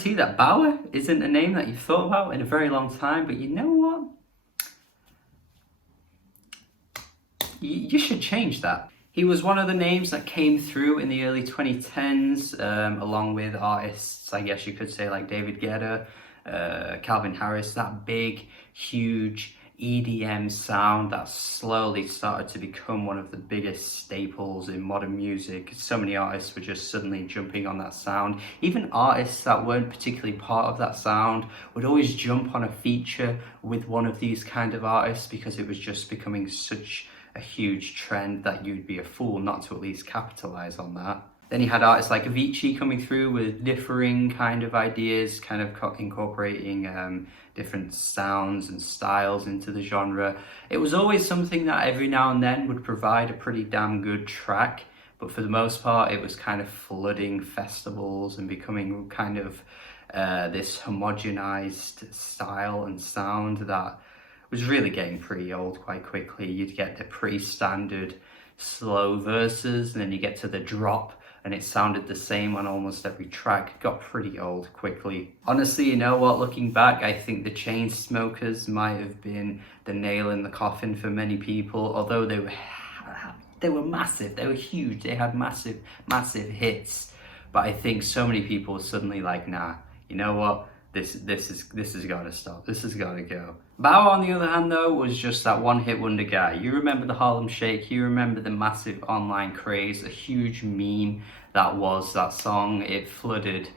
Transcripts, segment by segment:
guarantee that Baauer isn't a name that you've thought about in a very long time, but you know what? You should change that. He was one of the names that came through in the early 2010s, along with artists, I guess you could say, like David Guetta, Calvin Harris, that big, huge EDM sound that slowly started to become one of the biggest staples in modern music. So many artists were just suddenly jumping on that sound. Even artists that weren't particularly part of that sound would always jump on a feature with one of these kind of artists because it was just becoming such a huge trend that you'd be a fool not to at least capitalize on that. Then you had artists like Avicii coming through with differing kind of ideas, kind of incorporating different sounds and styles into the genre. It was always something that every now and then would provide a pretty damn good track, but for the most part it was kind of flooding festivals and becoming kind of this homogenized style and sound that was really getting pretty old quite quickly. You'd get the pretty standard slow verses, and then you get to the drop and it sounded the same on almost every track. It got pretty old quickly. Honestly, you know what, looking back, I think the Chainsmokers might have been the nail in the coffin for many people, although they were massive, they were huge, they had massive hits. But I think so many people were suddenly like, nah, you know what? This has got to stop. This has got to go. Baauer, on the other hand, though, was just that one-hit wonder guy. You remember the Harlem Shake. You remember the massive online craze, a huge meme that was that song. It flooded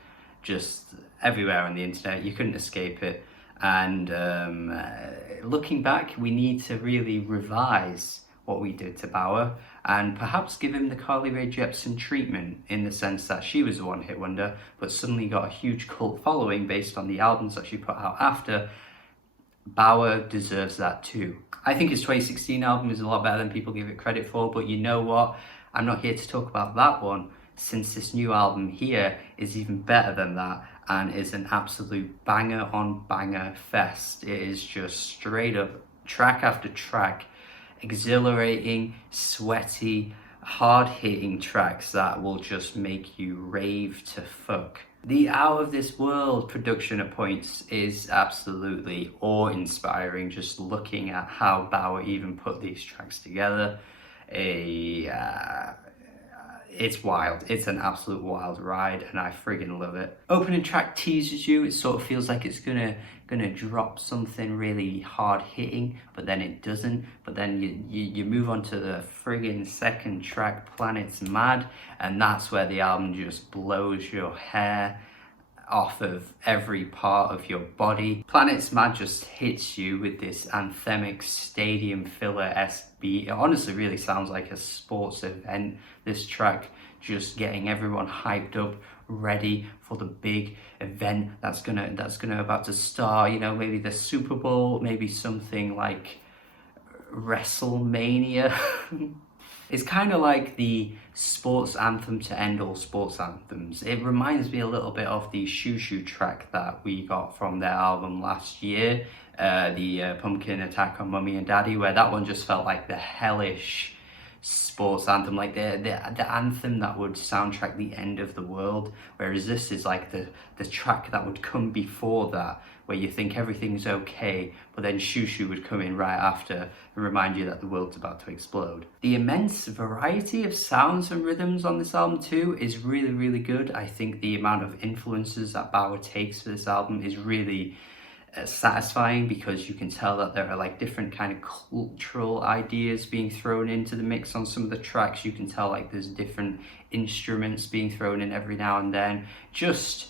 just everywhere on the internet. You couldn't escape it. And looking back, we need to really revise what we did to Baauer and perhaps give him the Carly Rae Jepsen treatment, in the sense that she was a one-hit wonder but suddenly got a huge cult following based on the albums that she put out after. Baauer deserves that too. I think his 2016 album is a lot better than people give it credit for, but you know what? I'm not here to talk about that one, since this new album here is even better than that and is an absolute banger on banger fest. It is just straight up track after track, exhilarating, sweaty, hard-hitting tracks that will just make you rave to fuck. The Out of This World production at points is absolutely awe-inspiring, just looking at how Baauer even put these tracks together. It's wild. It's an absolute wild ride, and I friggin' love it. Opening track teases you. It sort of feels like it's gonna drop something really hard hitting, but then it doesn't. But then you move on to the friggin' second track, Planets Mad, and that's where the album just blows your hair off of every part of your body. Planets Mad just hits you with this anthemic stadium filler-esque beat. It honestly really sounds like a sports event, this track, just getting everyone hyped up, ready for the big event that's gonna about to start. You know, maybe the Super Bowl, maybe something like WrestleMania. It's kind of like the sports anthem to end all sports anthems. It reminds me a little bit of the Shoo Shoo track that we got from their album last year, the Pumpkin Attack on Mummy and Daddy, where that one just felt like the hellish sports anthem, like the anthem that would soundtrack the end of the world, whereas this is like the track that would come before that, where you think everything's okay, but then Shoo Shoo would come in right after and remind you that the world's about to explode. The immense variety of sounds and rhythms on this album too is really, really good. I think the amount of influences that Baauer takes for this album is really satisfying, because you can tell that there are like different kind of cultural ideas being thrown into the mix on some of the tracks. You can tell like there's different instruments being thrown in every now and then. Just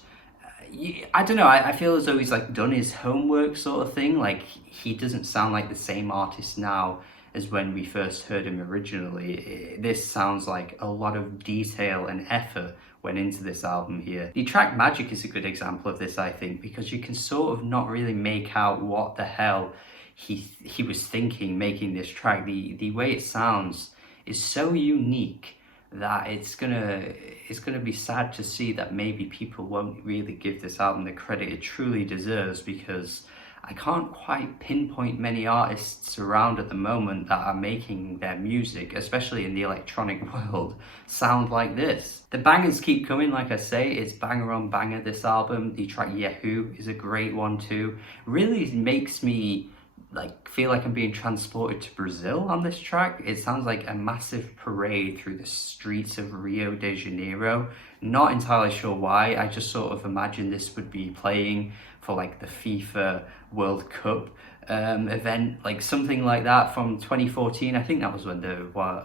I don't know, I feel as though he's like done his homework sort of thing. Like, he doesn't sound like the same artist now as when we first heard him originally. This sounds like a lot of detail and effort went into this album here. The track Magic is a good example of this, I think, because you can sort of not really make out what the hell he was thinking making this track. The way it sounds is so unique that it's gonna be sad to see that maybe people won't really give this album the credit it truly deserves, because I can't quite pinpoint many artists around at the moment that are making their music, especially in the electronic world, sound like this. The bangers keep coming, like I say, it's banger on banger, this album. The track YEHOO is a great one too. Really makes me like feel like I'm being transported to Brazil on this track. It sounds like a massive parade through the streets of Rio de Janeiro. Not entirely sure why. I just sort of imagined this would be playing for like the FIFA World Cup event, like something like that from 2014. I think that was when the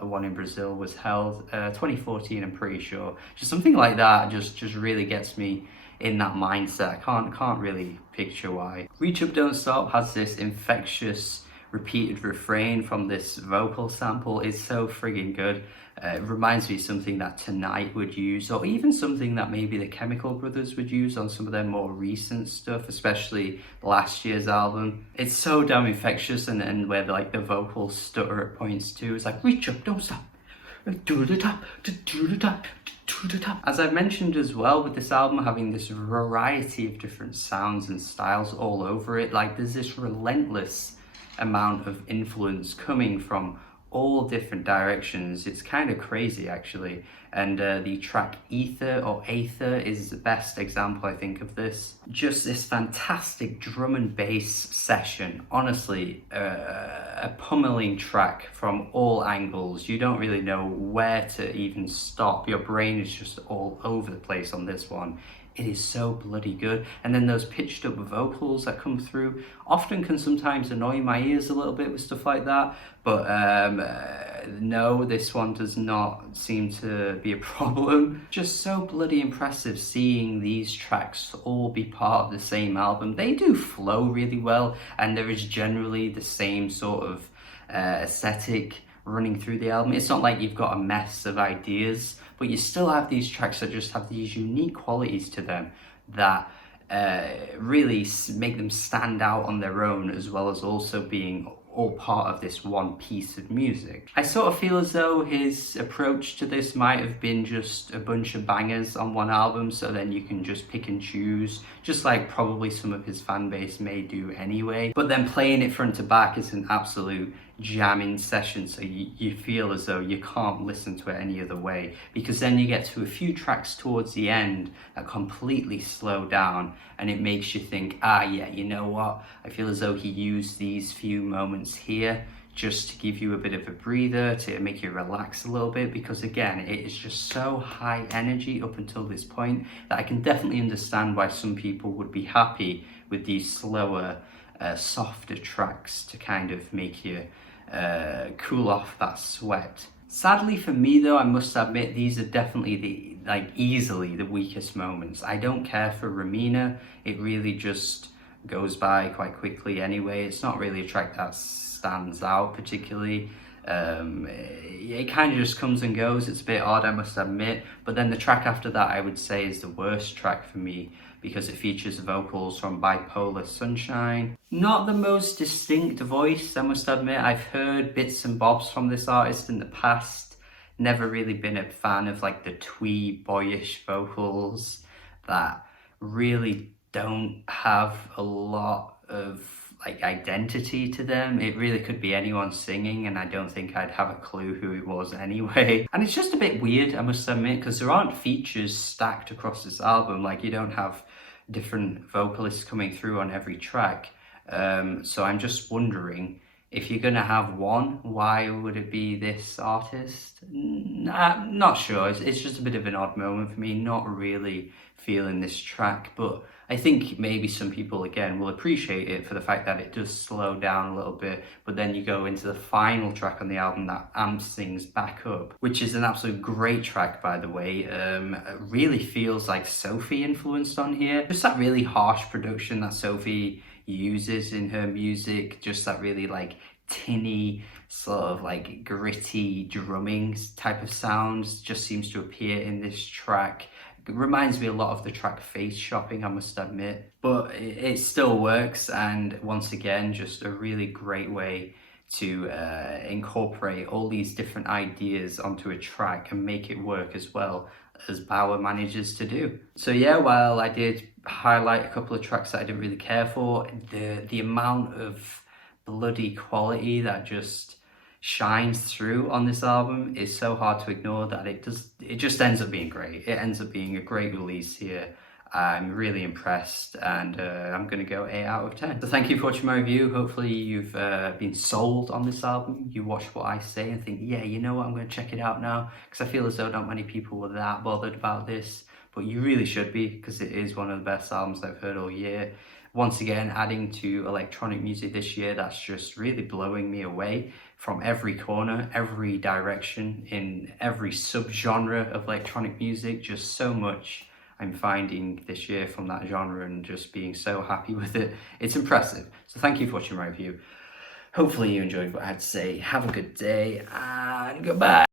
one in Brazil was held. 2014, I'm pretty sure. Just something like that just really gets me in that mindset. I can't really picture why. Reach Up Don't Stop has this infectious repeated refrain from this vocal sample. It's so friggin' good. It reminds me of something that Tonight would use, or even something that maybe the Chemical Brothers would use on some of their more recent stuff, especially last year's album. It's so damn infectious, and where the vocals stutter at points too. It's like, reach up, don't stop, do the top, do the top, to the top. As I've mentioned as well, with this album having this variety of different sounds and styles all over it, like there's this relentless amount of influence coming from all different directions. It's kind of crazy actually. And the track Aether or Aether is the best example, I think, of this. Just this fantastic drum and bass session. Honestly, a pummeling track from all angles. You don't really know where to even stop. Your brain is just all over the place on this one. It is so bloody good. And then those pitched up vocals that come through often can sometimes annoy my ears a little bit with stuff like that. But no, this one does not seem to be a problem. Just so bloody impressive seeing these tracks all be part of the same album. They do flow really well, and there is generally the same sort of aesthetic running through the album. It's not like you've got a mess of ideas, but you still have these tracks that just have these unique qualities to them that really make them stand out on their own, as well as also being all part of this one piece of music. I sort of feel as though his approach to this might have been just a bunch of bangers on one album, so then you can just pick and choose, just like probably some of his fan base may do anyway. But then playing it front to back is an absolute jamming session, so you feel as though you can't listen to it any other way, because then you get to a few tracks towards the end that completely slow down, and it makes you think, yeah, you know what, I feel as though he used these few moments here just to give you a bit of a breather, to make you relax a little bit, because again, it is just so high energy up until this point that I can definitely understand why some people would be happy with these slower, softer tracks to kind of make you cool off that sweat. Sadly for me though, I must admit, these are definitely easily the weakest moments. I don't care for Romina. It really just goes by quite quickly anyway. It's not really a track that stands out particularly. It kind of just comes and goes. It's a bit odd, I must admit. But then the track after that, I would say, is the worst track for me, because it features vocals from Bipolar Sunshine. Not the most distinct voice, I must admit. I've heard bits and bobs from this artist in the past. Never really been a fan of the twee, boyish vocals that really don't have a lot of identity to them. It really could be anyone singing, and I don't think I'd have a clue who it was anyway. And it's just a bit weird, I must admit, because there aren't features stacked across this album. You don't have different vocalists coming through on every track. So I'm just wondering, if you're gonna have one, why would it be this artist? Not sure. It's just a bit of an odd moment for me, not really feeling this track, but I think maybe some people, again, will appreciate it for the fact that it does slow down a little bit, but then you go into the final track on the album that amps things back up, which is an absolute great track, by the way. It really feels like Sophie influenced on here. Just that really harsh production that Sophie uses in her music, just that really tinny, sort of gritty drumming type of sounds just seems to appear in this track. It reminds me a lot of the track Face Shopping, I must admit, but it still works, and once again, just a really great way to incorporate all these different ideas onto a track and make it work as well. as Baauer manages to do. So yeah, while I did highlight a couple of tracks that I didn't really care for, the amount of bloody quality that just shines through on this album is so hard to ignore that it just ends up being great. It ends up being a great release here. I'm really impressed, and I'm going to go 8 out of 10. So thank you for watching my review. Hopefully you've been sold on this album. You watch what I say and think, yeah, you know what, I'm going to check it out now, because I feel as though not many people were that bothered about this, but you really should be, because it is one of the best albums I've heard all year. Once again, adding to electronic music this year, that's just really blowing me away from every corner, every direction, in every subgenre of electronic music. Just so much I'm finding this year from that genre and just being so happy with it. It's impressive. So thank you for watching my review. Hopefully you enjoyed what I had to say. Have a good day and goodbye.